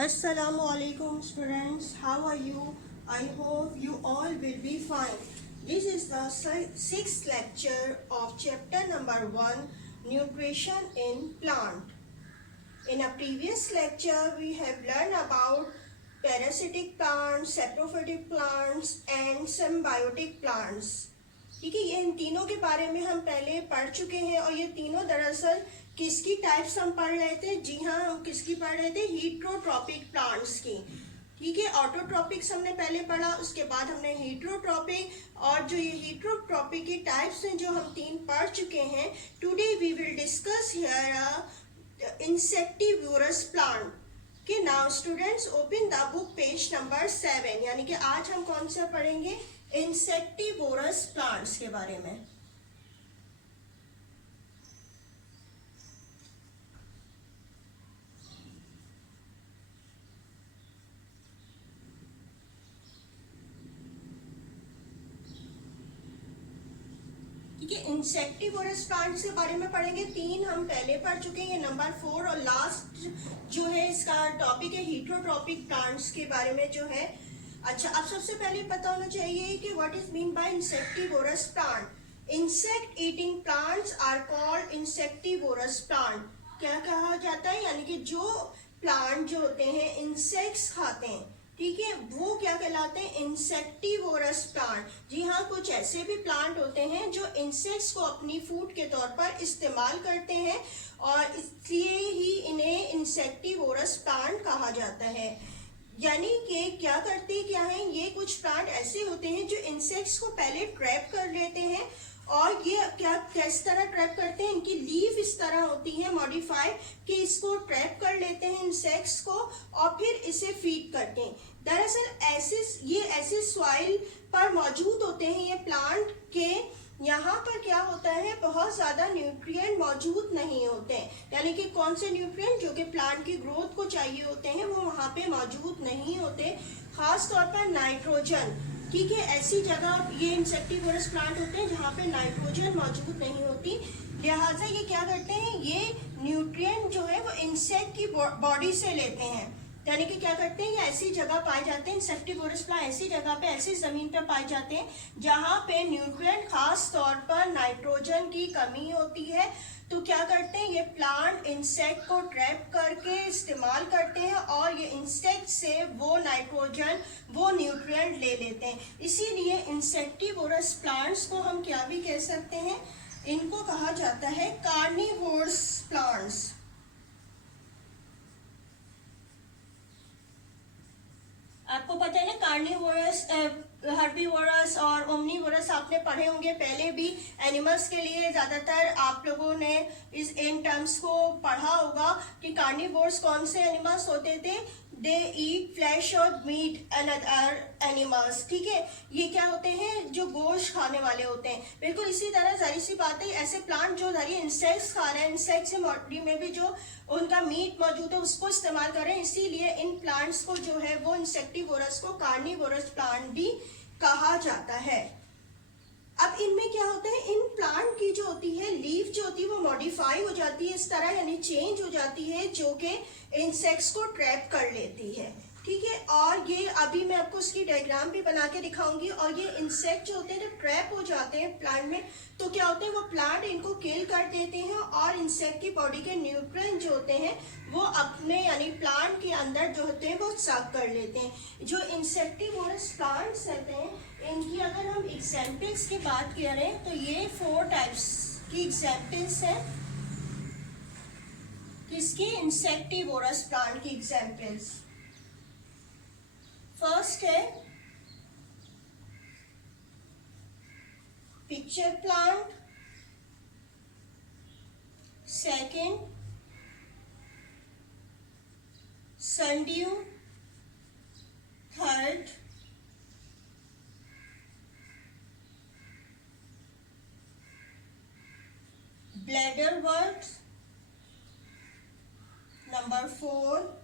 Assalamu alaikum students, how are you? I hope you all will be fine. This is the sixth lecture of chapter number 1, Nutrition in Plant. In a previous lecture, we have learned about parasitic plants, saprophytic plants and symbiotic plants. ठीक है, ये इन तीनों के बारे में हम पहले पढ़ चुके हैं और ये तीनों दरअसल किसकी टाइप्स हम पढ़ रहे थे? जी हाँ, हम किसकी पढ़ रहे थे? हीट्रोट्रॉपिक प्लांट्स की। ठीक है, ऑटोट्रॉपिक्स हमने पहले पढ़ा, उसके बाद हमने हीट्रोट्रॉपिक, और जो ये हीट्रोट्रॉपिक की टाइप्स हैं जो हम 3 पढ़ चुके हैं। Today we will discuss here insectivorous plant के। Now students open the book page number 7, यानी कि आज हम कौन सा पढ़ेंगे? इंसेक्टिवोरस प्लांट्स के बारे में। ठीक है, इंसेक्टिवोरस प्लांट्स के बारे में पढ़ेंगे। 3 हम पहले पढ़ चुके हैं, नंबर 4 और लास्ट जो है इसका टॉपिक है हीट्रोट्रॉपिक प्लांट्स के बारे में जो है। अच्छा, अब सबसे पहले पता होना चाहिए कि what is mean by insectivorous plant. Insect eating plants are called insectivorous plant. क्या कहा जाता है? यानी कि जो प्लांट जो होते हैं इंसेक्ट्स खाते हैं, ठीक है, वो क्या कहलाते हैं? Insectivorous plant. जी हाँ, कुछ ऐसे भी प्लांट होते हैं जो इंसेक्ट्स को अपनी फूड के तौर पर इस्तेमाल करते हैं और इसलिए ही इन्हें इंसेक्टिवोरस प्लांट कहा जाता है। यानी कि क्या करते क्या है, ये कुछ प्लांट ऐसे होते हैं जो इंसेक्ट्स को पहले ट्रैप कर लेते हैं। और ये क्या किस तरह ट्रैप करते हैं? इनकी लीफ इस तरह होती है मॉडिफाइड कि इसको ट्रैप कर लेते हैं इंसेक्ट्स को और फिर इसे फीड करते हैं। दरअसल ये ऐसे सॉइल पर मौजूद होते हैं ये प्लांट के, यहाँ पर क्या होता है, बहुत ज्यादा न्यूट्रिएंट मौजूद नहीं होते हैं। यानी कि कौन से न्यूट्रिएंट जो कि प्लांट की ग्रोथ को चाहिए होते हैं वो वहाँ पे मौजूद नहीं होते, खास तौर पर नाइट्रोजन। ठीक है, ऐसी जगह ये इंसेक्टिवोरस प्लांट होते हैं जहाँ पे नाइट्रोजन मौजूद नहीं होती। लिहाजा ये क्या करते हैं, ये न्यूट्रिएंट जो है वो इंसेक्ट की बॉडी से लेते हैं। यानी कि क्या करते हैं, ये ऐसी जगह पाए जाते हैं, इंसेक्टिवोरस प्लांट ऐसी जगह पे, ऐसी जमीन पे पाए जाते हैं जहाँ पे न्यूट्रिएंट खास तौर पर नाइट्रोजन की कमी होती है। तो क्या करते हैं, ये प्लांट इंसेक्ट को ट्रैप करके इस्तेमाल करते हैं और ये इंसेक्ट से वो नाइट्रोजन, वो न्यूट्रिएंट ले लेते हैं। इसीलिए इंसेक्टिवोरस प्लांट्स को हम क्या भी कह सकते हैं, इनको कहा जाता है कार्निवोरस प्लांट्स। आपको पता है ना, कार्निवोरस, हर्बीवोरस और ओमनीवोरस आपने पढ़े होंगे पहले भी। एनिमल्स के लिए ज्यादातर आप लोगों ने इन टर्म्स को पढ़ा होगा कि कार्निवोर्स कौन से एनिमल्स होते थे? दे ईट फ्लैश और मीट एंड अदर एनिमल्स। ठीक है, ये क्या होते हैं, जो गोश्त खाने वाले होते हैं। बिल्कुल इसी तरह जाहिर सी बात है, ऐसे प्लांट जो इंसेक्ट्स खा रहे हैं, इंसेक्ट्स के बॉडी में भी जो उनका मीट मौजूद है उसको इस्तेमाल कर रहे हैं, इसीलिए इन प्लांट्स को जो है वो इंसेक्टिवोरस को कार्निवोरस प्लांट भी कहा जाता है। अब इनमें क्या होता है, इन प्लांट की जो होती है लीफ जो होती है वो मॉडिफाई हो जाती है इस तरह, यानी चेंज हो जाती है, जो कि इंसेक्ट्स को ट्रैप कर लेती है। ठीक है, और ये अभी मैं आपको इसकी डायग्राम भी बना के दिखाऊंगी। और ये इंसेक्ट जो होते हैं जब ट्रैप हो जाते हैं प्लांट में, तो क्या होते हैं, वो प्लांट इनको किल कर देते हैं और इंसेक्ट की बॉडी के न्यूट्रिएंट जो होते हैं वो अपने यानी प्लांट के अंदर जो होते हैं वो सक कर लेते हैं। जो इंसेक्टिवोरस प्लांट्स रहते हैं, इनकी अगर हम एग्जाम्पल्स की बात करें तो ये 4 टाइप्स की एग्जाम्पल्स हैं। किसकी? इंसेक्टिवोरस प्लांट की एग्जाम्पल्स। फर्स्ट है picture plant, second sundew, third bladderwort, number 4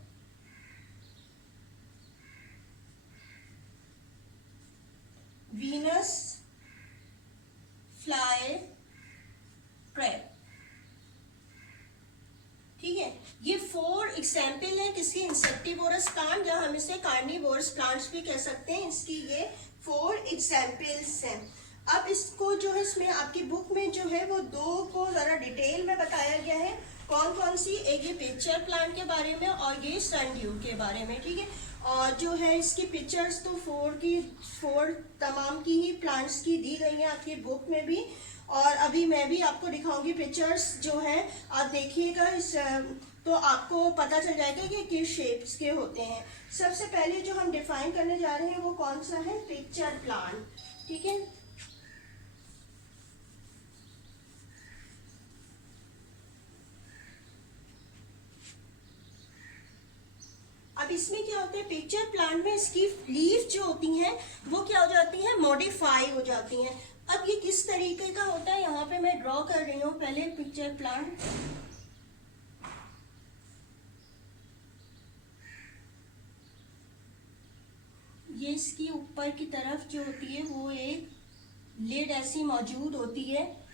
Venus fly trap. ठीक है, ये 4 एग्जाम्पल है किसकी, इंसेक्टिवोरस प्लांट, या हम इसे कार्निवोरस प्लांट्स भी कह सकते हैं। इसकी ये 4 एग्जाम्पल्स हैं। अब इसको जो है इसमें आपकी बुक में जो है वो 2 को जरा डिटेल में बताया गया है। कौन कौन सी, एक ये पिक्चर प्लांट के बारे में और ये सनड्यू के बारे में, ठीक है। और जो है इसकी पिक्चर्स तो 4 तमाम की ही प्लांट्स की दी गई हैं आपकी बुक में भी। और अभी मैं भी आपको दिखाऊंगी पिक्चर्स जो है, आप देखिएगा इस तो आपको पता चल जाएगा कि किस शेप्स के होते हैं। सबसे पहले जो हम डिफाइन करने जा रहे हैं वो कौन सा है, पिक्चर प्लांट, ठीक है। अब इसमें क्या होता है, पिक्चर प्लांट में इसकी लीफ जो होती हैं वो क्या हो जाती हैं, मॉडिफाई हो जाती हैं। अब ये किस तरीके का होता है, यहाँ पे मैं ड्रॉ कर रही हूँ पहले पिक्चर प्लांट। ये इसकी ऊपर की तरफ जो होती है वो एक लिड ऐसी मौजूद होती है।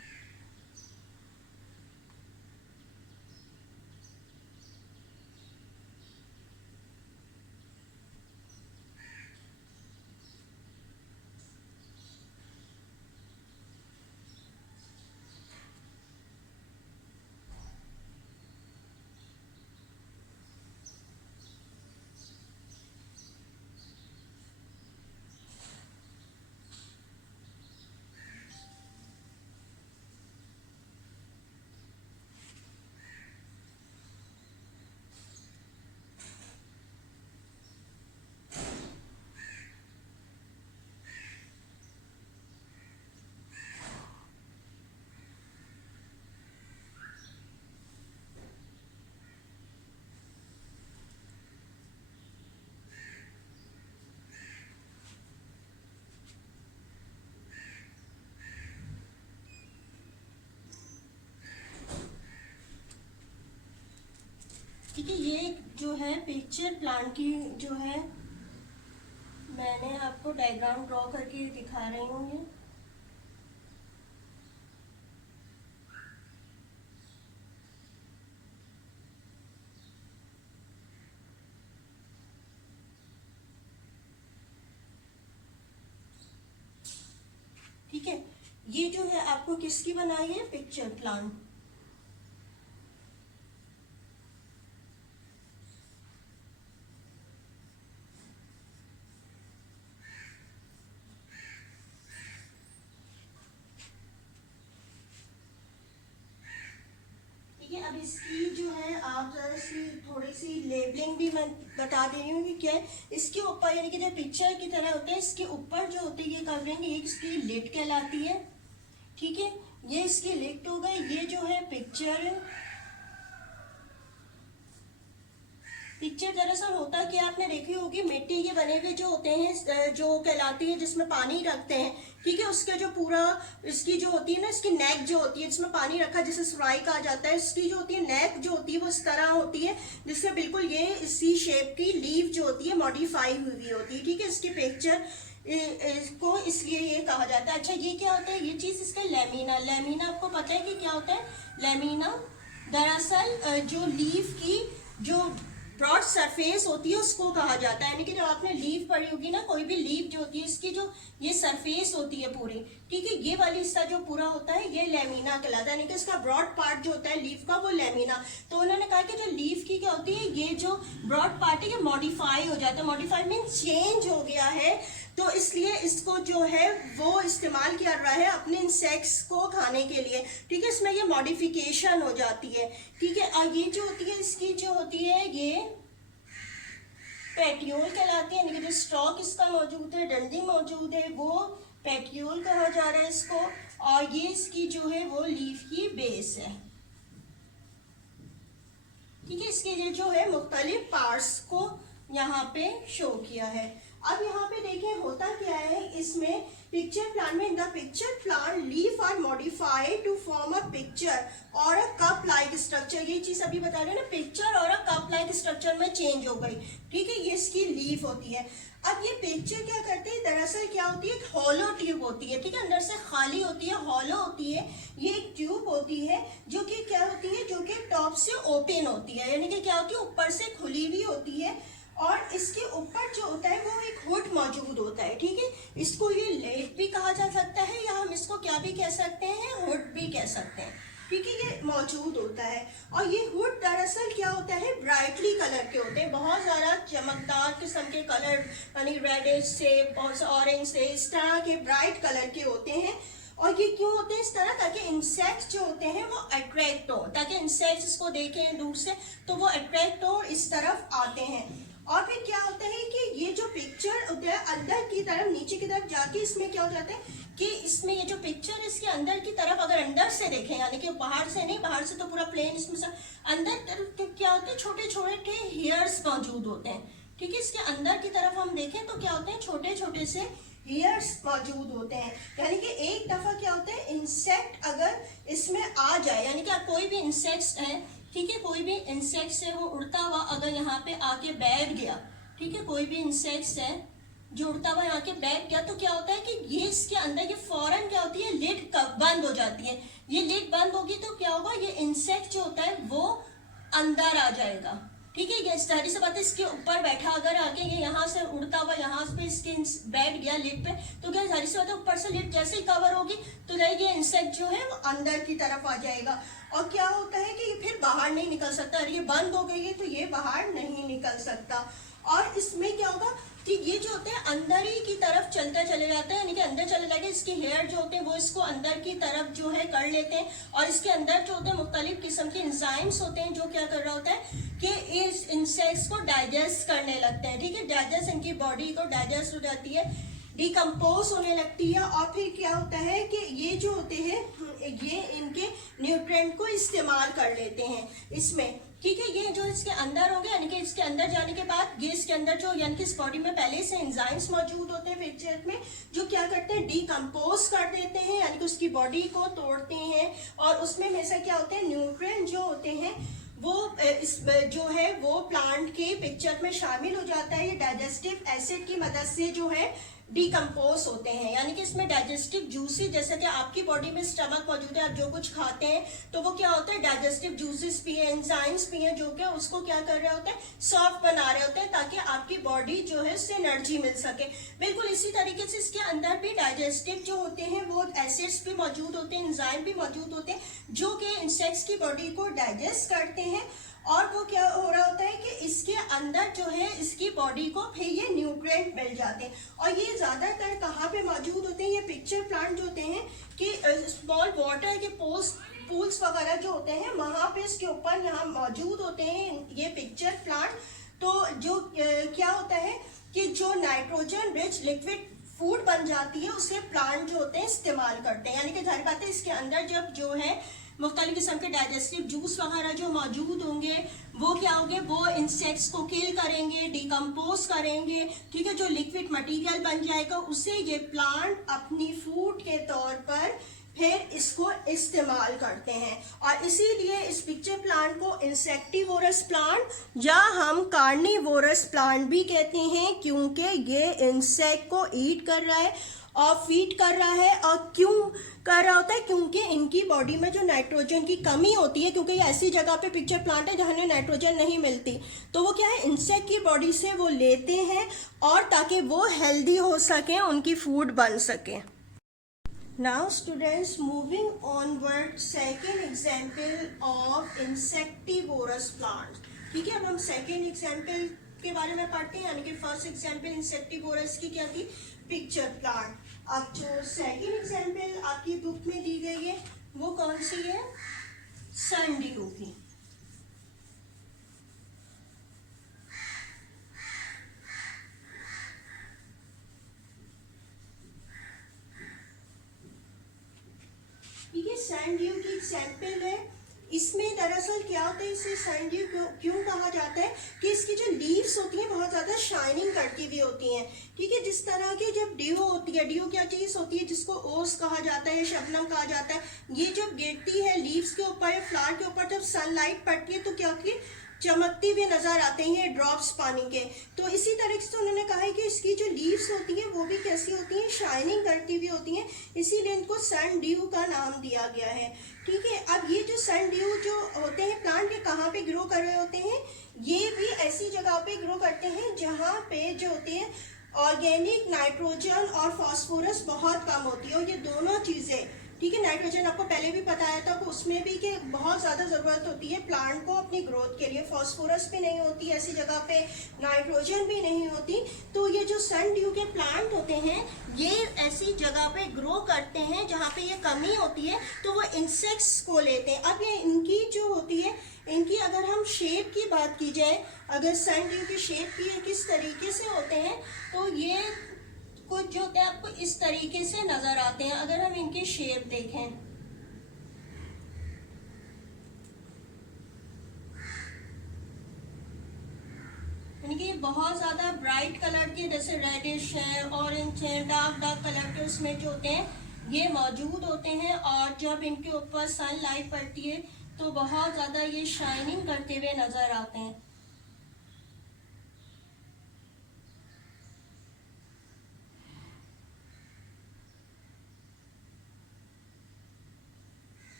ठीक है, ये जो है पिक्चर प्लांट की जो है मैंने आपको डायग्राम ड्रॉ करके दिखा रही हूँ ये। ठीक है, ये जो है आपको किसकी बनाई है, पिक्चर प्लांट। अब इसकी जो है आप जरा सी थोड़ी सी लेबलिंग भी मैं बता दे रही हूँ कि क्या है इसके ऊपर, यानी कि जो पिक्चर की तरह होते हैं इसके ऊपर जो होती है ये कवरिंग, एक इसकी लिड कहलाती है। ठीक है, ये इसकी लिड हो गई। ये जो है पिक्चर दरअसल होता कि आपने देखी होगी मिट्टी के बने हुए जो होते हैं जो कहलाती है, जिसमें पानी रखते हैं। ठीक है, उसका जो पूरा इसकी जो होती है ना, इसकी नेक जो होती है जिसमें पानी रखा, जिसे सुराई कहा जाता है, इसकी जो होती है नेक जो होती है वो इस तरह होती है जिससे बिल्कुल ये इसी शेप की लीफ जो होती है मॉडिफाई हुई होती है। ठीक है, इसकी पिक्चर इसको इसलिए ये कहा जाता है। अच्छा, ये क्या होता है, ये चीज इसका लेमिना। लेमिना आपको पता है कि क्या होता है, लेमिना दरअसल जो लीफ की जो ब्रॉड सरफेस होती है उसको कहा जाता है। यानी कि जब आपने लीफ पढ़ी होगी ना, कोई भी लीफ जो होती है इसकी जो ये सरफेस होती है पूरी, ठीक है, ये वाली हिस्सा जो पूरा होता है ये लेमिना कहलाता है। यानी कि इसका ब्रॉड पार्ट जो होता है लीफ का वो लेमिना। तो उन्होंने कहा कि जो लीफ की क्या होती है, ये जो ब्रॉड पार्ट है ये मॉडिफाई हो जाता है। मॉडिफाई मीन चेंज हो गया है, तो इसलिए इसको जो है वो इस्तेमाल किया रहा है अपने इंसेक्ट्स को खाने के लिए। ठीक है, इसमें ये मॉडिफिकेशन हो जाती है। ठीक है, और ये जो होती है इसकी जो होती है ये पेट्यूल कहलाती है। यानी कि जो स्टॉक इसका मौजूद है, डंडी मौजूद है, वो पेट्यूल कहा जा रहा है इसको। और ये इसकी जो है वो लीफ की बेस है। ठीक है, इसके लिए जो है मुख्तलिफ पार्ट्स को यहाँ पे शो किया है। अब यहाँ पे देखें होता क्या है इसमें पिक्चर प्लान में, the pitcher plant leaf are modified to form a pitcher और अ कप लाइक स्ट्रक्चर। ये चीज अभी बता रहे हैं ना, पिक्चर और अ कप लाइक स्ट्रक्चर में चेंज हो गई, ठीक है, ये इसकी लीफ होती है। अब ये पिक्चर क्या करते हैं, दरअसल क्या होती है, हॉलो ट्यूब होती है, ठीक है, अंदर से खाली होती है, हॉलो होती है, ये एक ट्यूब होती है जो कि क्या होती है, जो कि टॉप से ओपन होती है, यानी कि क्या होती है, ऊपर से खुली हुई होती है, और इसके ऊपर जो होता है वो एक हुड मौजूद होता है, ठीक है। इसको ये लेट भी कहा जा सकता है, या हम इसको क्या भी कह सकते हैं, हुड भी कह सकते हैं, ठीक है, ये मौजूद होता है। और ये हुड दरअसल क्या होता है, ब्राइटली कलर के होते हैं, बहुत ज़्यादा चमकदार किस्म के कलर, यानी रेडिश से, ऑरेंज से, इस तरह के ब्राइट कलर के होते हैं। और ये क्यों होते हैं इस तरह, ताकि इंसेक्ट्स जो होते हैं वो अट्रैक्ट हो, ताकि इंसेक्ट्स इसको देखें दूर से तो वो अट्रैक्ट हो, इस तरफ आते हैं। और फिर क्या होता है कि ये जो पिक्चर होता है अंदर की तरफ, नीचे की तरफ जाके इसमें क्या हो जाता है कि इसमें ये जो पिक्चर इसके अंदर की तरफ, अगर अंदर से देखें, यानी कि बाहर से नहीं, बाहर से तो पूरा प्लेन, इसमें से अंदर तरफ तो क्या होते हैं, छोटे छोटे हेयर्स मौजूद होते हैं, ठीक है। इसके अंदर की तरफ हम देखें तो क्या होते हैं, छोटे छोटे से हेयर्स मौजूद होते हैं, यानी कि एक दफा क्या होता है, इंसेक्ट अगर इसमें आ जाए, यानी कि कोई भी इंसेक्ट्स है, ठीक है, कोई भी इंसेक्ट से वो उड़ता हुआ अगर यहाँ पे आके बैठ गया, ठीक है, कोई भी इंसेक्ट्स है जो उड़ता हुआ यहाँ के बैठ गया, तो क्या होता है कि ये इसके अंदर ये फौरन क्या होती है, लिड बंद हो जाती है। ये लिड बंद होगी तो क्या होगा, ये इंसेक्ट जो होता है वो अंदर आ जाएगा, ठीक है। ये सारी सी बात है, इसके ऊपर बैठा अगर आके ये यहाँ से उड़ता हुआ यहाँ पे इसके बैठ गया लिड पे, तो क्या सारी सी बात है, ऊपर से लिड जैसे ही कवर होगी तो ये इंसेक्ट जो है वो अंदर की तरफ आ जाएगा। और क्या होता है कि ये फिर बाहर नहीं निकल सकता, और ये बंद हो गई है तो ये बाहर नहीं निकल सकता। और इसमें क्या होगा कि ये जो होते हैं अंदर ही की तरफ चलता चले जाता है, यानी कि अंदर चले जाएगा, इसके हेयर जो होते हैं वो इसको अंदर की तरफ जो है कर लेते हैं, और इसके अंदर जो होते हैं मुख्तलिफ किस्म के एंजाइम्स होते हैं जो क्या कर रहा होता है कि इस इंसेक्ट्स को डाइजेस्ट करने लगते हैं, ठीक है, डाइजेस्ट, इनकी बॉडी को डाइजेस्ट हो जाती है, डिकम्पोज होने लगती है। और फिर क्या होता है कि ये जो होते हैं ये इनके न्यूट्रिएंट को इस्तेमाल कर लेते हैं इसमें, ठीक है। ये जो इसके अंदर होंगे, यानी कि इसके अंदर जाने के बाद ये इसके अंदर जो, यानी कि इस बॉडी में पहले से एंजाइम्स मौजूद होते हैं पिक्चर में, जो क्या करते हैं, डिकम्पोज कर देते हैं, यानी कि उसकी बॉडी को तोड़ते हैं, और उसमें में से क्या होते हैं, न्यूट्रिएंट जो होते हैं वो इस जो है वो प्लांट के पिक्चर में शामिल हो जाता है। ये डाइजेस्टिव एसिड की मदद से जो है डिकम्पोज होते हैं, यानी कि इसमें डाइजेस्टिव जूसेस, जैसे कि आपकी बॉडी में स्टमक मौजूद है, आप जो कुछ खाते हैं तो वो क्या होता है, डाइजेस्टिव जूसेस पिए, एंजाइम्स पिए, जो कि उसको क्या कर रहे होते हैं, सॉफ्ट बना रहे होते हैं, ताकि आपकी बॉडी जो है उससे एनर्जी मिल सके। बिल्कुल इसी तरीके से इसके अंदर भी डाइजेस्टिव जो होते हैं वो एसिड्स भी मौजूद होते हैं, एंजाइम भी मौजूद होते हैं, जो कि इंसेक्ट्स की बॉडी को डाइजेस्ट करते हैं। और वो क्या हो रहा होता है कि इसके अंदर जो है इसकी बॉडी को फिर ये न्यूट्रिएंट मिल जाते हैं। और ये ज्यादातर कहाँ पे मौजूद होते हैं, ये पिक्चर प्लांट जो होते हैं कि स्मॉल वाटर के पूल्स वगैरह जो होते हैं वहां पे इसके ऊपर यहाँ मौजूद होते हैं ये पिक्चर प्लांट। तो जो क्या होता है कि जो नाइट्रोजन रिच लिक्विड फूड बन जाती है उसे प्लांट जो होते हैं इस्तेमाल करते हैं, यानी कि जाहिर बात है इसके अंदर जब जो है मुख्तलिफ किस्म के डाइजेस्टिव जूस वगैरह जो मौजूद होंगे वो क्या होंगे, वो इंसेक्ट्स को किल करेंगे, डिकम्पोज करेंगे, ठीक है, जो लिक्विड मटेरियल बन जाएगा उसे ये प्लांट अपनी फूड के तौर पर फिर इसको इस्तेमाल करते हैं। और इसीलिए इस पिक्चर प्लांट को इंसेक्टिवोरस प्लांट या हम कार्निवोरस प्लांट भी कहते हैं, क्योंकि ये इंसेक्ट को ईट कर रहा है और फीड कर रहा है। और क्यों कर रहा होता है, क्योंकि इनकी बॉडी में जो नाइट्रोजन की कमी होती है, क्योंकि ये ऐसी जगह पे पिक्चर प्लांट है जहाँ नाइट्रोजन नहीं मिलती, तो वो क्या है इंसेक्ट की बॉडी से वो लेते हैं और ताकि वो हेल्दी हो सके, उनकी फूड बन सके। Now students, moving onward, second example of insectivorous plant। ठीक है, अब हम सेकेंड एग्जाम्पल के बारे में पढ़ते हैं, यानी कि फर्स्ट एग्जाम्पल इंसेक्टिवोरस की क्या थी, पिक्चर प्लांट। अब जो सेकेंड एग्जाम्पल आपकी बुक में दी गई है वो कौन सी है, सनड्यू की। ठीक है, सैंडड्यू की एग्जाम्पल है, इसमें दरअसल क्या होता है, इसे सन ड्यू क्यों कहा जाता है कि इसकी जो लीव्स होती हैं बहुत ज़्यादा शाइनिंग करती हुई होती हैं। ठीक है, जिस तरह की जब ड्यू होती है, ड्यू क्या चीज़ होती है जिसको ओस कहा जाता है, शबनम कहा जाता है, ये जब गिरती है लीव्स के ऊपर या फ्लावर के ऊपर, जब सनलाइट पड़ती है तो क्या होती है, चमकती हुई नजर आते हैं ड्रॉप्स पानी के। तो इसी तरह से उन्होंने कहा है कि इसकी जो लीव्स होती हैं वो भी कैसी होती हैं, शाइनिंग करती हुई होती हैं, इसीलिए इनको सन ड्यू का नाम दिया गया है। ठीक है, अब ये जो सन ड्यू जो होते हैं प्लांट, ये कहाँ पे ग्रो कर रहे होते हैं, ये भी ऐसी जगह पे ग्रो करते हैं जहाँ पे जो होते हैं ऑर्गेनिक नाइट्रोजन और फास्फोरस बहुत कम होती है, और ये दोनों चीज़ें, ठीक है, नाइट्रोजन आपको पहले भी बताया था कि उसमें भी कि बहुत ज़्यादा ज़रूरत होती है प्लांट को अपनी ग्रोथ के लिए, फास्फोरस भी नहीं होती ऐसी जगह पे, नाइट्रोजन भी नहीं होती। तो ये जो सन ड्यू के प्लांट होते हैं ये ऐसी जगह पे ग्रो करते हैं जहाँ पे ये कमी होती है, तो वो इंसेक्ट्स को लेते हैं। अब ये इनकी जो होती है, इनकी अगर हम शेप की बात की जाए, अगर सन ड्यू की शेप की किस तरीके से होते हैं, तो ये कुछ जो होते हैं आपको इस तरीके से नजर आते हैं। अगर हम इनकी शेप देखें, यानी कि बहुत ज्यादा ब्राइट कलर के, जैसे रेडिश है, ऑरेंज है, डार्क डार्क कलर के उसमें जो होते हैं ये मौजूद होते हैं, और जब इनके ऊपर सनलाइट पड़ती है तो बहुत ज्यादा ये शाइनिंग करते हुए नजर आते हैं।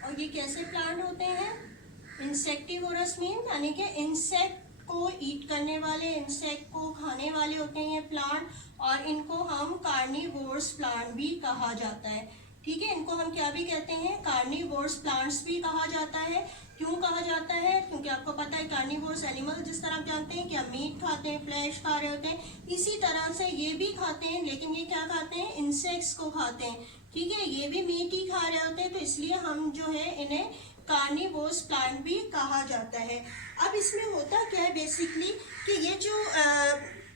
और ये कैसे प्लांट होते हैं, इंसेक्टिवोरस मीन यानी कि इंसेक्ट को ईट करने वाले, इंसेक्ट को खाने वाले होते हैं ये प्लांट, और इनको हम कार्निवोरस प्लांट भी कहा जाता है। ठीक है, इनको हम क्या भी कहते हैं, कार्निवोरस प्लांट्स भी कहा जाता है। क्यों कहा जाता है, क्योंकि आपको पता है कार्निवोरस एनिमल, जिस तरह आप जानते हैं कि हम मीट खाते हैं, फ्लैश खा रहे होते हैं, इसी तरह से ये भी खाते हैं, लेकिन ये क्या खाते हैं, इंसेक्ट्स को खाते हैं। ठीक है, ये भी मीट ही खा रहे होते हैं, तो इसलिए हम जो है इन्हें कार्निवोरस प्लांट भी कहा जाता है। अब इसमें होता क्या है बेसिकली कि ये जो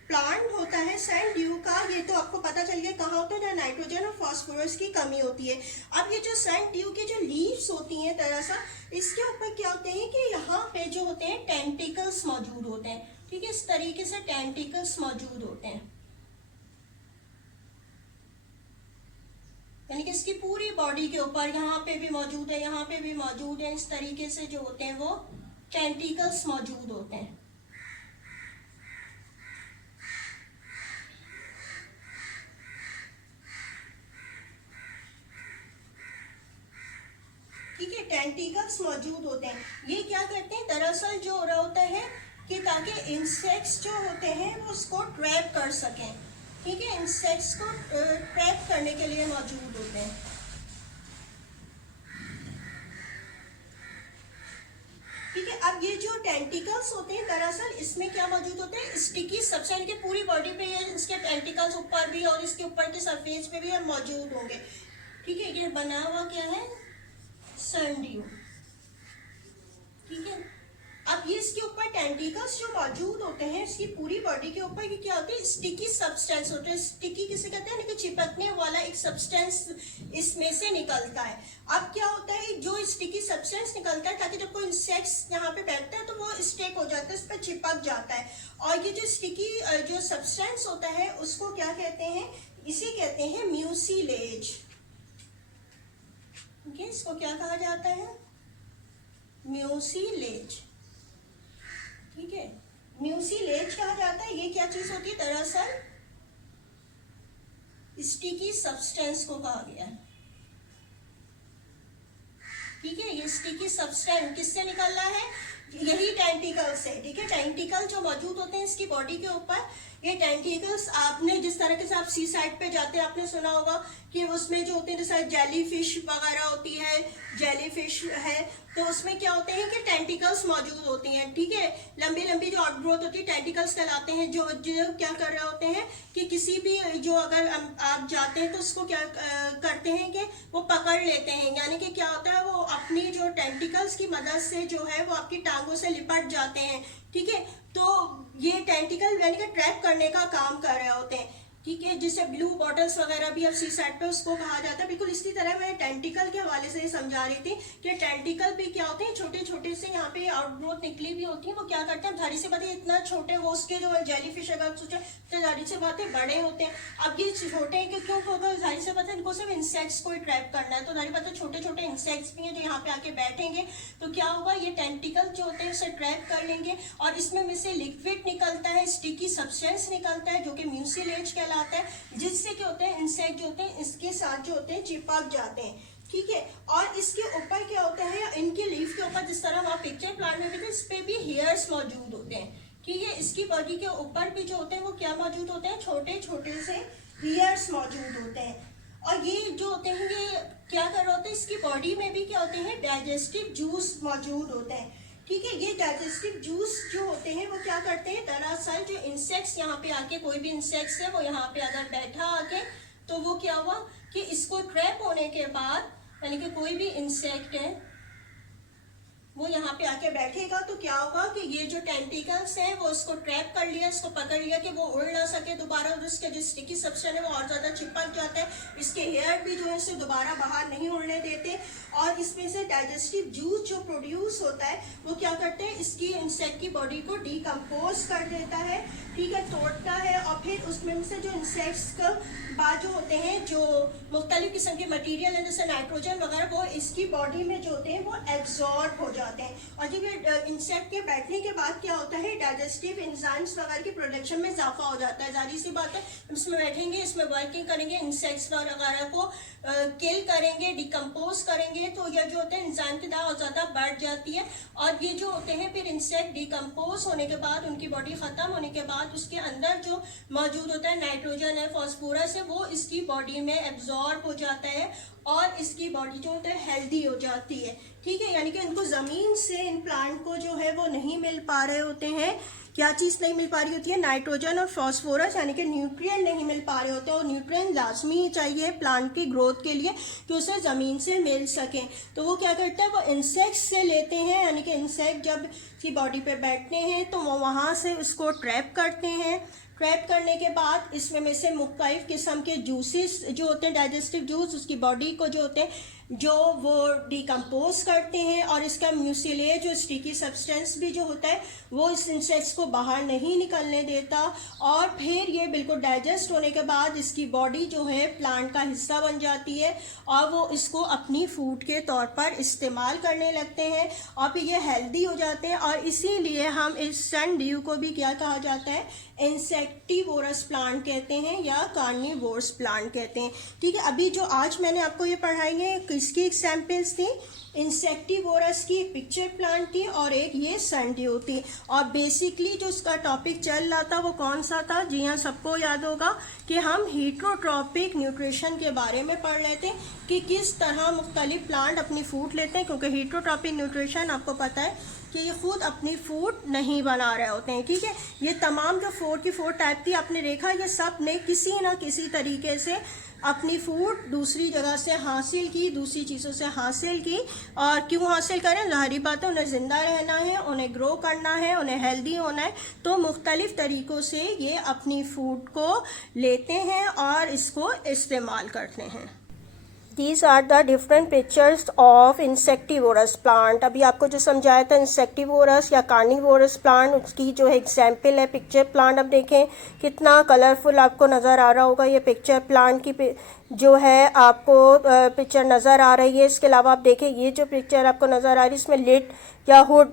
प्लांट होता है सन ड्यू का, ये तो आपको पता चल गया कहाँ होता है, जहाँ नाइट्रोजन और फास्फोरस की कमी होती है। अब ये जो सन ड्यू की जो लीव्स होती हैं दरअसल इसके ऊपर क्या होते हैं कि यहाँ पे जो होते हैं टेंटिकल्स मौजूद होते हैं। ठीक है, इस तरीके से टेंटिकल्स मौजूद होते हैं, यानी कि इसकी पूरी बॉडी के ऊपर यहाँ पे भी मौजूद है, यहाँ पे भी मौजूद है, इस तरीके से जो होते हैं वो टेंटिकल्स मौजूद होते हैं। ठीक है, टेंटिकल्स मौजूद होते हैं। ये क्या करते हैं, दरअसल जो हो रहा होता है कि ताकि इंसेक्ट्स जो होते हैं वो उसको ट्रैप कर सकें। ठीक है, इंसेक्ट्स को ट्रैप करने के लिए मौजूद होते हैं। ठीक है, अब ये जो टेंटिकल्स होते हैं दरअसल इसमें क्या मौजूद होते हैं, स्टिकी सब्सटेंस के पूरी बॉडी पे ये इसके टेंटिकल्स ऊपर भी और इसके ऊपर के सरफेस पे भी मौजूद होंगे। ठीक है, ये बना हुआ क्या है, सन ड्यू। ठीक है, अब ये इसके ऊपर टेंटिकल्स जो मौजूद होते हैं इसकी पूरी बॉडी के ऊपर, ये क्या होते हैं, स्टिकी सब्सटेंस होते हैं। स्टिकी किसे कहते हैं, कि चिपकने वाला एक सब्सटेंस इसमें से निकलता है। अब क्या होता है, जो स्टिकी सब्सटेंस निकलता है ताकि जब कोई इंसेक्ट्स यहाँ पे बैठता है तो वो स्टेक हो जाता है, इस पर चिपक जाता है। और ये जो स्टिकी जो सब्सटेंस होता है उसको क्या कहते हैं, इसे कहते हैं म्यूसिलेज। ठीक है, इसको क्या कहा जाता है, म्यूसिलेज। ठीक है, म्यूसिलेज कहा जाता है। ये क्या चीज होती है, दरअसल स्टिकी सब्सटेंस को कहा गया है। ठीक है, ये स्टिकी सब्सटेंस किससे निकल रहा है, यही टेंटिकल से। ठीक है, टेंटिकल जो मौजूद होते हैं इसकी बॉडी के ऊपर, ये टेंटिकल्स आपने जिस तरह से आप सी साइड पे जाते हैं आपने सुना होगा कि उसमें जो होते हैं जैसे जेली फिश वगैरह होती है, जेली फिश है, तो उसमें क्या होते हैं कि टेंटिकल्स मौजूद होती हैं, ठीक है। लंबी लंबी जो आउटग्रोथ होती है टेंटिकल्स कहलाते हैं, जो क्या कर रहे होते हैं कि किसी भी जो अगर आप जाते हैं तो उसको क्या करते हैं कि वो पकड़ लेते हैं, यानी कि क्या होता है वो अपनी जो टेंटिकल्स की मदद से जो है वो आपकी टांगों से लिपट जाते हैं, ठीक है। तो ये टेंटिकल यानी कि ट्रैप करने का काम कर रहे होते हैं, ठीक है। जिससे ब्लू बॉटल्स वगैरह भी अब सी साइड पे उसको कहा जाता है। बिल्कुल इसी तरह मैं टेंटिकल के हवाले से समझा रही थी कि टेंटिकल भी क्या होते हैं, छोटे छोटे से यहाँ पे आउटग्रोथ निकली भी होती है, वो क्या करते हैं जाहिर सी बात है इतना छोटे वो उसके जो जेलीफिश अगर सोचे तो जाहिर सी बात है बड़े होते हैं। अब ये छोटे हैं कि क्यों होगा, जाहिर सी बात है इनको सिर्फ इंसेक्ट्स को ही ट्रैप करना है, तो जाहिर बात है छोटे छोटे इंसेक्ट्स भी हैं जो यहाँ पे आके बैठेंगे, तो क्या होगा ये टेंटिकल जो होते हैं उसे ट्रैप कर लेंगे और इसमें में से लिक्विड निकलता है, स्टिकी सब्सटेंस निकलता है जो कि म्यूसिलेज कहलाता है, जिससे क्या होते हैं इंसेक्ट जो होते हैं इसके साथ जो होते हैं चिपक जाते हैं, ठीक है। और इसके ऊपर क्या होता है, इनके लीफ के ऊपर जिस तरह वहाँ पिक्चर प्लांट में भी थे, इस पे भी हेयर्स मौजूद होते हैं, ठीक है। इसकी बॉडी के ऊपर भी जो होते हैं वो क्या मौजूद होते हैं, छोटे छोटे से हेयर्स मौजूद होते हैं। और ये जो होते हैं ये क्या कर रहे होते हैं, इसकी बॉडी में भी क्या होते हैं डाइजेस्टिव जूस मौजूद होते हैं, ठीक है। ये डाइजेस्टिव जूस जो होते हैं वो क्या करते हैं, दरअसल जो इंसेक्ट्स यहाँ पे आके कोई भी इंसेक्ट्स है वो यहाँ पे अगर बैठा आके तो वो क्या हुआ कि इसको ट्रैप होने के बाद यानी कि कोई भी इंसेक्ट है वो यहाँ पे आके बैठेगा तो क्या होगा कि ये जो टेंटिकल्स हैं वो इसको ट्रैप कर लिया, इसको पकड़ लिया कि वो उड़ ना सके दोबारा, और इसके जो स्टिकी सब्सटेंस है वो और ज्यादा चिपक जाता है, इसके हेयर भी जो है इसे दोबारा बाहर नहीं उड़ने देते, और इसमें से डाइजेस्टिव जूस जो प्रोड्यूस होता है वो क्या करते हैं इसकी इंसेक्ट की बॉडी को डिकम्पोज कर देता है, ठीक है, तोड़ता है, और फिर उसमें से जो इंसेक्ट्स का बाद जो होते हैं जो मुख्तलिफ किस्म के मटीरियल है जैसे नाइट्रोजन वगैरह वो इसकी बॉडी में जो होते हैं वो एब्जॉर्ब हो जाते हैं, और जब ये इंसेक्ट के बैठने के बाद क्या होता है डाइजेस्टिव एंजाइम्स वगैरह की प्रोडक्शन में इजाफा हो जाता है। जाहिर सी बात है इसमें बैठेंगे, इसमें वर्किंग करेंगे, इंसेक्ट्स वगैरह को किल करेंगे, डिकम्पोज करेंगे, तो ये जो होते हैं एंजाइम की दाव ज़्यादा बढ़ जाती है, और ये जो होते हैं फिर इंसेक्ट डिकम्पोज होने के बाद उनकी बॉडी ख़त्म होने के बाद उसके अंदर जो मौजूद होता है नाइट्रोजन है, फॉस्फोरस है, वो इसकी बॉडी में एब्जॉर्ब हो जाता है और इसकी बॉडी जो होता है हेल्दी हो जाती है, ठीक है। यानी कि इनको ज़मीन से इन प्लांट को जो है वो नहीं मिल पा रहे होते हैं, क्या चीज़ नहीं मिल पा रही होती है, नाइट्रोजन और फॉस्फोरस यानी कि न्यूट्रिएंट नहीं मिल पा रहे होते हैं, और न्यूट्रिएंट लाजमी चाहिए प्लांट की ग्रोथ के लिए कि उसे ज़मीन से मिल सकें, तो वो क्या करता है वो इंसेक्ट से लेते हैं, यानी कि इंसेक्ट जब की बॉडी पे बैठते हैं तो वो वहाँ से उसको ट्रैप करते हैं, ट्रैप करने के बाद इसमें में से मुख्तलिफ किस्म के जूसेस जो होते हैं डाइजेस्टिव जूस उसकी बॉडी को जो होते हैं जो वो डिकम्पोज करते हैं, और इसका म्यूसिलेज जो स्टिकी सब्सटेंस भी जो होता है वो इस इंसेक्ट्स को बाहर नहीं निकलने देता, और फिर ये बिल्कुल डाइजेस्ट होने के बाद इसकी बॉडी जो है प्लांट का हिस्सा बन जाती है और वो इसको अपनी फूड के तौर पर इस्तेमाल करने लगते हैं, और फिर ये हेल्दी हो जाते हैं, और इसीलिए हम इस सनड्यू को भी क्या कहा जाता है इंसेक्टिवोरस प्लांट कहते हैं या कार्निवोरस प्लांट कहते हैं, ठीक है। अभी जो आज मैंने आपको ये पढ़ाएंगे किसकी एग्जाम्पल्स थी, इंसेक्टिवोरस की एक पिक्चर प्लांट थी और एक ये सनड्यू थी, और बेसिकली जो उसका टॉपिक चल रहा था वो कौन सा था, जी हाँ सबको याद होगा कि हम हीटरोट्रॉपिक न्यूट्रिशन के बारे में पढ़ रहे थे कि किस तरह मुख्तलिफ प्लांट अपनी फूड लेते हैं, क्योंकि हीटरोट्रॉपिक न्यूट्रिशन आपको पता है कि ये खुद अपनी फूड नहीं बना रहे होते हैं, ठीक है। ये तमाम जो 4 की 4 टाइप थी आपने देखा ये सब ने किसी ना किसी तरीके से अपनी फूड दूसरी जगह से हासिल की, दूसरी चीज़ों से हासिल की, और क्यों हासिल करें, ज़ाहिरी बात है उन्हें ज़िंदा रहना है, उन्हें ग्रो करना है, उन्हें हेल्दी होना है, तो मुख्तलिफ तरीक़ों से ये अपनी फूड को लेते हैं और इसको इस्तेमाल करते हैं। These are the different pictures of insectivorous plant। अभी आपको जो समझाया था insectivorous या carnivorous plant उसकी जो एग्जाम्पल है पिक्चर प्लांट। अब देखें कितना कलरफुल आपको नज़र आ रहा होगा, ये पिक्चर प्लांट की जो है आपको पिक्चर नज़र आ रही है। इसके अलावा आप देखें ये जो पिक्चर आपको नज़र आ रही है इसमें लिड या हुड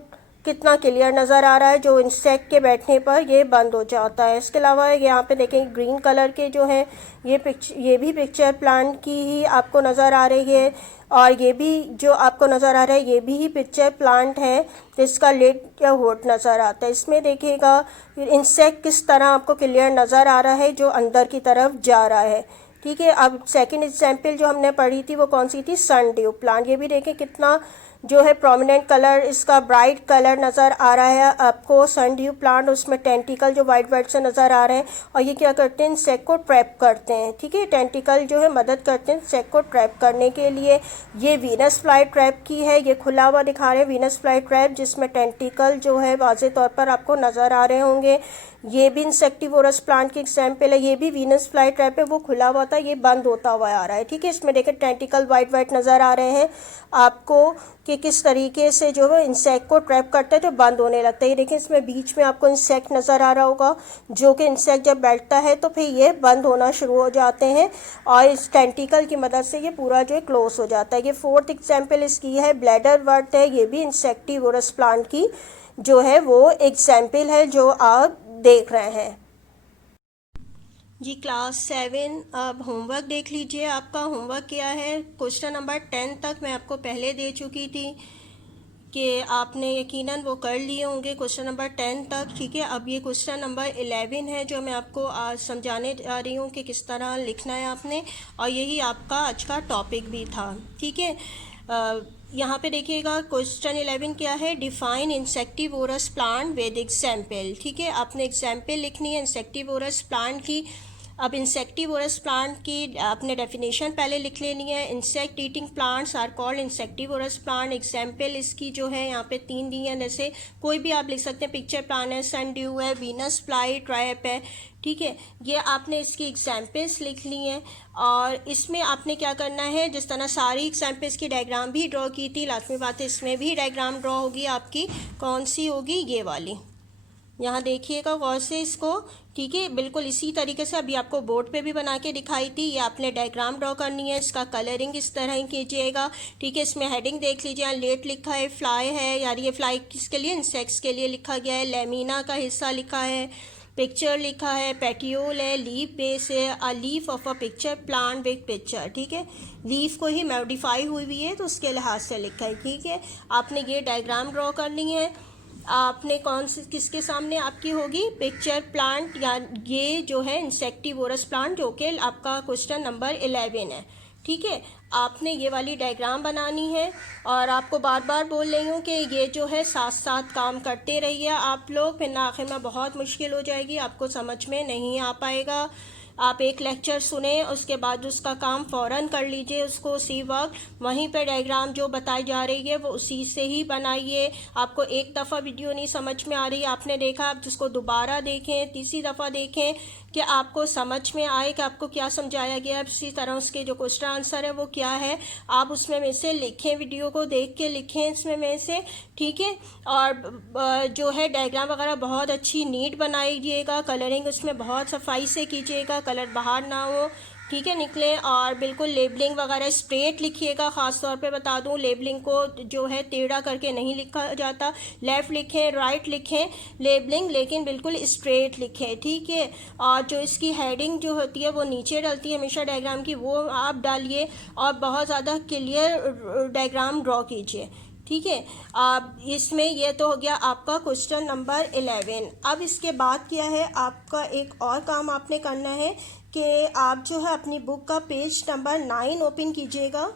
कितना क्लियर नज़र आ रहा है, जो इंसेक्ट के बैठने पर ये बंद हो जाता है। इसके अलावा यहाँ पे देखें ग्रीन कलर के जो हैं ये भी पिक्चर प्लांट की ही आपको नज़र आ रही है, और ये भी जो आपको नज़र आ रहा है ये भी ही पिक्चर प्लांट है, जिसका लिड या होट नज़र आता है। इसमें देखिएगा इंसेक्ट किस तरह आपको क्लियर नज़र आ रहा है, जो अंदर की तरफ जा रहा है। ठीक है, अब सेकंड एग्जाम्पल जो हमने पढ़ी थी वो कौन सी थी, सन ड्यू प्लांट। ये भी देखें कितना जो है प्रोमिनेंट कलर, इसका ब्राइट कलर नज़र आ रहा है आपको सन ड्यू प्लांट। उसमें टेंटिकल जो वाइट वाइट से नज़र आ रहे हैं, और ये क्या करते हैं, इंसेक्ट को ट्रैप करते हैं। ठीक है, टेंटिकल जो है मदद करते हैं इंसेक्ट को ट्रैप करने के लिए। ये वीनस फ्लाई ट्रैप की है, ये खुला हुआ दिखा रहे हैं वीनस फ्लाई ट्रैप, जिसमें टेंटिकल जो है वाज़े तौर पर आपको नज़र आ रहे होंगे। ये भी इंसेक्टिवोरस प्लांट की एग्जाम्पल है, ये भी वीनस फ्लाई ट्रैप है, वो खुला हुआ था, ये बंद होता हुआ आ रहा है। ठीक है, इसमें देखें टेंटिकल वाइट वाइट नज़र आ रहे हैं आपको कि किस तरीके से जो है इंसेक्ट को ट्रैप करता है तो बंद होने लगता है। ये देखें इसमें बीच में आपको इंसेक्ट नज़र आ रहा होगा, जो कि इंसेक्ट जब बैठता है तो फिर ये बंद होना शुरू हो जाते हैं, और इस टेंटिकल की मदद से ये पूरा जो है क्लोज हो जाता है। ये फोर्थ एग्जाम्पल इसकी है, ब्लैडर वर्ट है, ये भी इंसेक्टिवोरस प्लांट की जो है वो एग्जाम्पल है जो आप देख रहे हैं। जी क्लास 7 अब होमवर्क देख लीजिए। आपका होमवर्क क्या है, क्वेश्चन नंबर 10 तक मैं आपको पहले दे चुकी थी कि आपने यकीनन वो कर लिए होंगे क्वेश्चन नंबर 10 तक। ठीक है, अब ये क्वेश्चन नंबर 11 है जो मैं आपको आज समझाने जा रही हूँ कि किस तरह लिखना है आपने, और यही आपका आज का टॉपिक भी था। ठीक है, यहाँ पे देखिएगा क्वेश्चन 11 क्या है, define insectivorous plant with example. ठीक है, आपने एग्जाम्पल लिखनी है इंसेक्टिवोरस प्लांट की। अब इंसेक्टिवोरस प्लांट की आपने डेफिनेशन पहले लिख लेनी है। Insect eating plants are called insectivorous plant. Example इसकी जो है यहाँ पे 3 दी हैं, जैसे कोई भी आप लिख सकते हैं, पिक्चर प्लांट है, सन ड्यू है, वीनस फ्लाई ट्रैप है। ठीक है, ये आपने इसकी एग्जाम्पल्स लिख ली हैं, और इसमें आपने क्या करना है, जिस तरह सारी एग्जाम्पल्स की डायग्राम भी ड्रॉ की थी, लाजमी बात है इसमें भी डायग्राम ड्रॉ होगी आपकी। कौन सी होगी, ये वाली, यहाँ देखिएगा गौर से इसको। ठीक है, बिल्कुल इसी तरीके से अभी आपको बोर्ड पे भी बना के दिखाई थी, ये आपने डायग्राम ड्रॉ करनी है। इसका कलरिंग इस तरह ही कीजिएगा। ठीक है, इसमें हेडिंग देख लीजिए, यहाँ लेट लिखा है, फ्लाई है, यार ये फ्लाई किसके लिए, इंसेक्ट्स के लिए लिखा गया है। लेमिना का हिस्सा लिखा है, पिक्चर लिखा है, पेटियोल है, लीफ बेस है, a leaf of a pitcher plant with picture. ठीक है, लीफ को ही मॉडिफाई हुई है तो उसके लिहाज से लिखा है। ठीक है, आपने ये डायग्राम ड्रॉ करनी है। आपने कौन सी किसके सामने आपकी होगी, पिक्चर प्लांट, या ये जो है इंसेक्टिवोरस प्लांट, जो कि आपका क्वेश्चन नंबर 11 है। ठीक है, आपने ये वाली डायग्राम बनानी है, और आपको बार बार बोल रही हूँ कि ये जो है साथ साथ काम करते रहिए आप लोग, फिर ना आखिर में बहुत मुश्किल हो जाएगी, आपको समझ में नहीं आ पाएगा। आप एक लेक्चर सुने, उसके बाद उसका काम फ़ौरन कर लीजिए, उसको उसी वक्त वहीं पे डायग्राम जो बताई जा रही है वो उसी से ही बनाइए। आपको एक दफ़ा वीडियो नहीं समझ में आ रही, आपने देखा, आप जिसको दोबारा देखें, तीसरी दफ़ा देखें कि आपको समझ में आए कि आपको क्या समझाया गया। इसी तरह उसके जो क्वेश्चन आंसर है वो क्या है, आप उसमें में से लिखें, वीडियो को देख के लिखें इसमें में से। ठीक है, और जो है डायग्राम वगैरह बहुत अच्छी नीट बनाइएगा, कलरिंग उसमें बहुत सफाई से कीजिएगा, कलर बाहर ना हो। ठीक है, निकले, और बिल्कुल लेबलिंग वगैरह स्ट्रेट लिखिएगा। ख़ास तौर पे बता दूं, लेबलिंग को जो है टेढ़ा करके नहीं लिखा जाता, लेफ़्ट लिखें, राइट लिखें लेबलिंग, लेकिन बिल्कुल स्ट्रेट लिखें। ठीक है, और जो इसकी हेडिंग जो होती है वो नीचे डलती है हमेशा डायग्राम की, वो आप डालिए, और बहुत ज़्यादा क्लियर डायग्राम ड्रॉ कीजिए। ठीक है, अब इसमें ये तो हो गया आपका क्वेश्चन नंबर 11। अब इसके बाद क्या है, आपका एक और काम आपने करना है कि आप जो है अपनी बुक का पेज नंबर 9 ओपन कीजिएगा।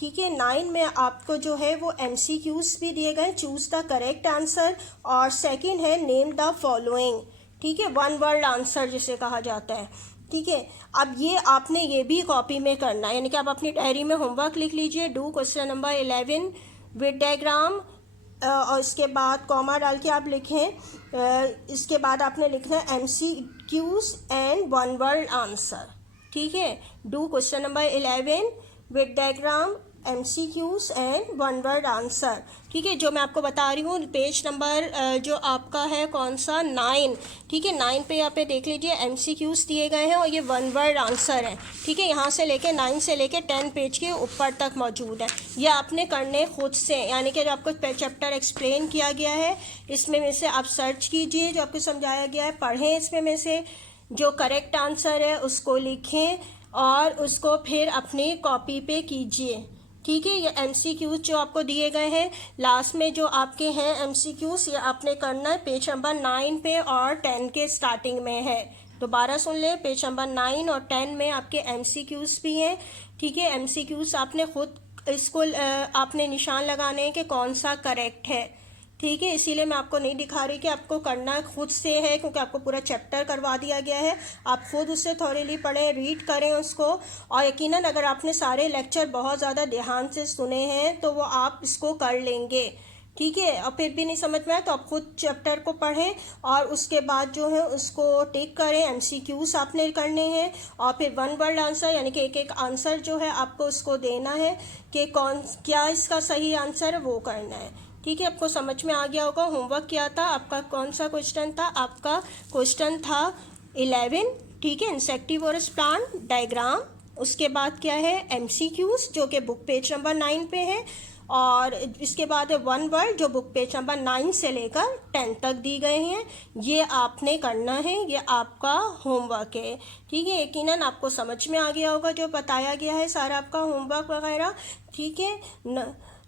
ठीक है, 9 में आपको जो है वो MCQs भी दिए गए, चूज़ द करेक्ट आंसर, और सेकंड है नेम द फॉलोइंग। ठीक है, 1 वर्ड आंसर जिसे कहा जाता है। ठीक है, अब ये आपने ये भी कॉपी में करना है, यानी कि आप अपनी डायरी में होमवर्क लिख लीजिए, do question number 11 with diagram, और इसके बाद कॉमा डाल के आप लिखें। इसके बाद आपने लिखना है MCQs एंड 1 वर्ड आंसर। ठीक है, do question number 11 with diagram MCQs and one word answer. ठीक है, जो मैं आपको बता रही हूँ पेज नंबर जो आपका है कौन सा 9। ठीक है, 9 पे यहाँ पे देख लीजिए MCQs दिए गए हैं और ये वन वर्ड आंसर है। ठीक है, यहाँ से लेके 9 से लेके 10 पेज के ऊपर तक मौजूद है। ये आपने करने खुद से, यानी कि जो आपको चैप्टर एक्सप्लेन किया गया है इसमें में से आप सर्च कीजिए, जो आपको समझाया गया है पढ़ें, इसमें में से जो करेक्ट आंसर है उसको लिखें और उसको फिर अपनी कॉपी पे कीजिए। ठीक है, ये MCQs जो आपको दिए गए हैं लास्ट में जो आपके हैं MCQs, ये आपने करना है पेज नंबर 9 पे और 10 के स्टार्टिंग में है। दोबारा सुन ले, पेज नंबर 9 और 10 में आपके MCQs भी हैं। ठीक है, MCQs आपने खुद इसको आपने निशान लगाने हैं कि कौन सा करेक्ट है। ठीक है, इसीलिए मैं आपको नहीं दिखा रही कि आपको करना खुद से है, क्योंकि आपको पूरा चैप्टर करवा दिया गया है। आप खुद उससे थॉरली पढ़ें, रीड करें उसको, और यकीनन अगर आपने सारे लेक्चर बहुत ज़्यादा ध्यान से सुने हैं तो वो आप इसको कर लेंगे। ठीक है, और फिर भी नहीं समझ में आए तो आप खुद चैप्टर को पढ़ें और उसके बाद जो है उसको टिक करें। MCQs आपने करने हैं और फिर वन वर्ड आंसर, यानी कि एक एक आंसर जो है आपको उसको देना है कि क्या इसका सही आंसर है, वो करना है। ठीक है, आपको समझ में आ गया होगा। होमवर्क क्या था आपका, कौन सा क्वेश्चन था आपका? क्वेश्चन था 11। ठीक है, इंसेक्टिवोरस प्लांट डायग्राम। उसके बाद क्या है MCQs जो कि बुक पेज नंबर 9 पे है, और इसके बाद है वन वर्ड जो बुक पेज नंबर 9 से लेकर 10 तक दी गए हैं। ये आपने करना है, ये आपका होमवर्क है। ठीक है, यकीनन आपको समझ में आ गया होगा जो बताया गया है सारा आपका होमवर्क वगैरह। ठीक है,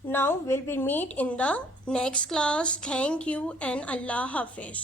now we'll be meet in the next class. Thank you and Allah Hafiz.